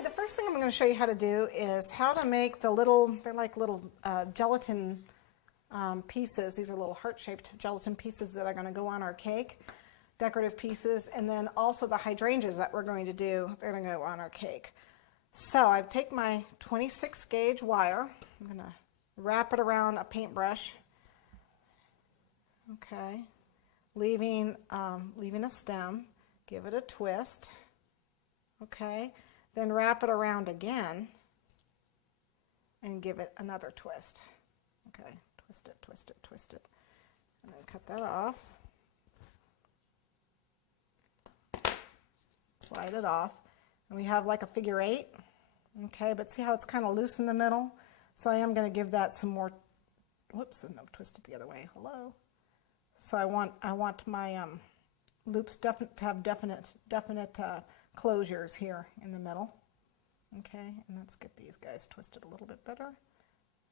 Okay, the first thing I'm going to show you how to do is how to make the little, they're like little gelatin pieces. These are little heart-shaped gelatin pieces that are going to go on our cake, decorative pieces, and then also the hydrangeas that we're going to do, they're going to go on our cake. So I've taken my 26 gauge wire, I'm going to wrap it around a paintbrush, okay, leaving a stem, give it a twist, okay, then wrap it around again and give it another twist, okay, twist it, twist it, twist it, and then cut that off, slide it off, and we have like a figure 8, okay, but see how it's kind of loose in the middle? So I am going to give that some more, whoops, no, twist it the other way, hello. So I want my loops to have definite closures here in the middle, okay, and let's get these guys twisted a little bit better,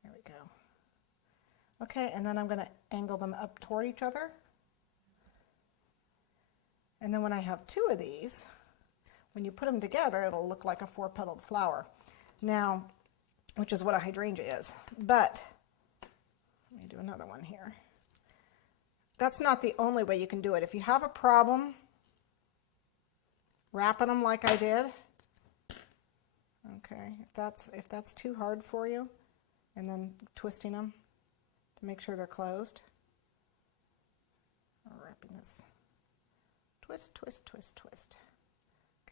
there we go. Okay, and then I'm going to angle them up toward each other, and then when I have 2 of these, when you put them together, it'll look like a 4-petaled flower. Now, which is what a hydrangea is. But, let me do another one here. That's not the only way you can do it. If you have a problem wrapping them like I did, okay, if that's too hard for you, and then twisting them to make sure they're closed, or wrapping this, twist, twist, twist, twist.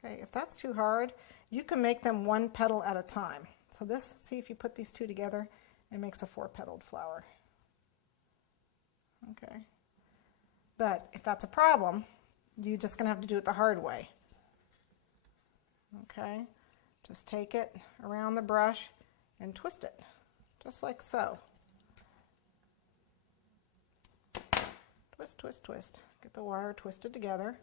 Okay, if that's too hard, you can make them 1 petal at a time. So this, see if you put these 2 together, it makes a 4-petaled flower. Okay. But if that's a problem, you're just going to have to do it the hard way. Okay, just take it around the brush and twist it, just like so. Twist, twist, twist. Get the wire twisted together.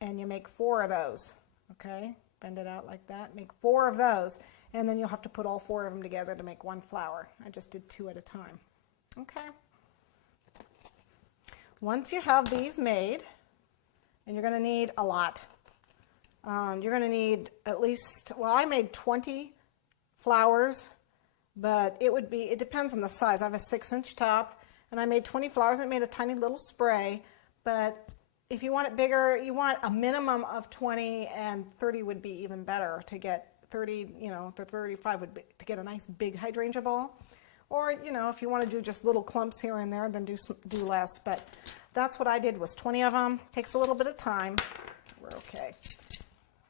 And you make 4 of those, okay? Bend it out like that, make 4 of those, and then you'll have to put all 4 of them together to make 1 flower. I just did 2 at a time, okay? Once you have these made, and you're going to need a lot, you're going to need at least, well, I made 20 flowers, but it depends on the size. I have a 6-inch top, and I made 20 flowers, and it made a tiny little spray, but if you want it bigger, you want a minimum of 20, and 30 would be even better to get 30, the 35 would be to get a nice big hydrangea ball. Or, if you want to do just little clumps here and there, then do less. But that's what I did, was 20 of them. Takes a little bit of time. We're okay.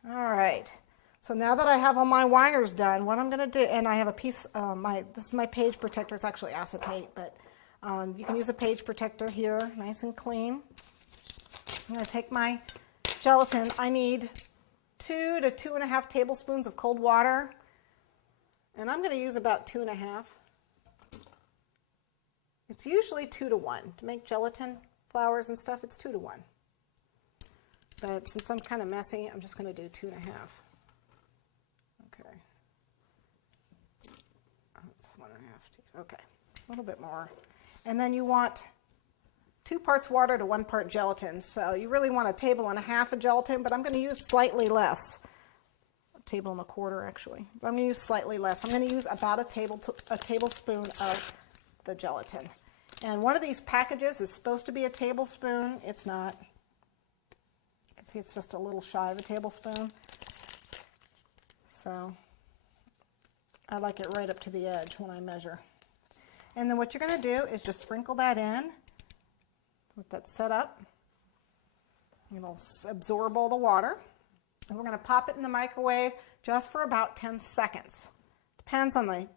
All right. So now that I have all my wires done, what I'm going to do, and I have a piece, this is my page protector. It's actually acetate, but you can use a page protector here, nice and clean. I'm going to take my gelatin. I need 2 to 2.5 tablespoons of cold water, and I'm going to use about 2.5. It's usually 2 to 1. To make gelatin flowers and stuff, it's 2 to 1. But since I'm kind of messy, I'm just going to do 2.5. Okay. That's 1.5. Okay, a little bit more. And then you want 2 parts water to 1 part gelatin. So you really want 1.5 tablespoons of gelatin, but I'm going to use slightly less. 1.25 tablespoons actually. But I'm going to use slightly less. I'm going to use about a tablespoon of the gelatin. And one of these packages is supposed to be a tablespoon. It's not. You can see it's just a little shy of a tablespoon. So I like it right up to the edge when I measure. And then what you're going to do is just sprinkle that in with that set up. It'll absorb all the water. And we're going to pop it in the microwave just for about 10 seconds. Depends on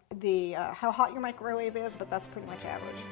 how hot your microwave is, but that's pretty much average.